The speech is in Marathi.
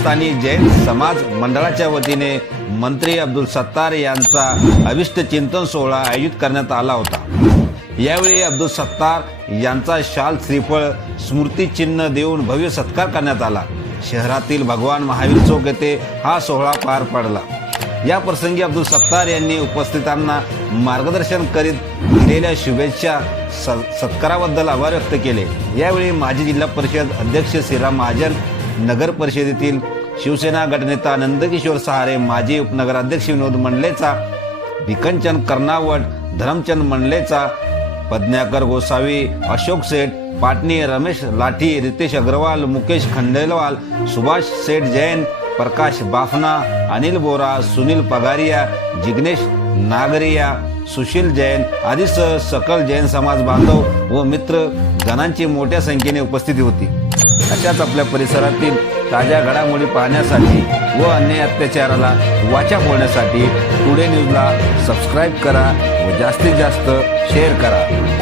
हिंदुस्थानी जैन समाज मंडळाच्या वतीने मंत्री अब्दुल सत्तार यांचा अविष्ट चिंतन सोहळा आयोजित करण्यात आला होता. यावेळी अब्दुल सत्तार यांचा शाल श्रीफळ स्मृतिचिन्ह देऊन भव्य सत्कार करण्यात आला. शहरातील भगवान महावीर चौक येथे हा सोहळा पार पडला. या प्रसंगी अब्दुल सत्तार यांनी उपस्थितांना मार्गदर्शन करीत दिलेल्या शुभेच्छा स- सत्काराबद्दल आभार व्यक्त केले. यावेळी माजी जिल्हा परिषद अध्यक्ष श्रीराम महाजन नगर परिषदेतील शिवसेना गटनेता नंदकिशोर सहारे माजी उपनगराध्यक्ष विनोद मंडलेचा भिकनचंद कर्नावट धरमचंद मंडलेचा पद्न्याकर गोसावी अशोक सेठ पाटणी रमेश लाठी रितेश अग्रवाल मुकेश खंडेलवाल सुभाष सेठ जैन प्रकाश बाफना अनिल बोरा सुनील पगारिया जिग्नेश नागरिया सुशील जैन आदीसह सकल जैन समाज बांधव व मित्र गणांची मोठ्या संख्येने उपस्थिती होती. अशाच आपल्या परिसरातील ताज्या घडामोडी पाहण्यासाठी व अन्य अत्याचाराला वाचा फोडण्यासाठी टुडे न्यूजला सबस्क्राईब करा व जास्तीत जास्त शेअर करा.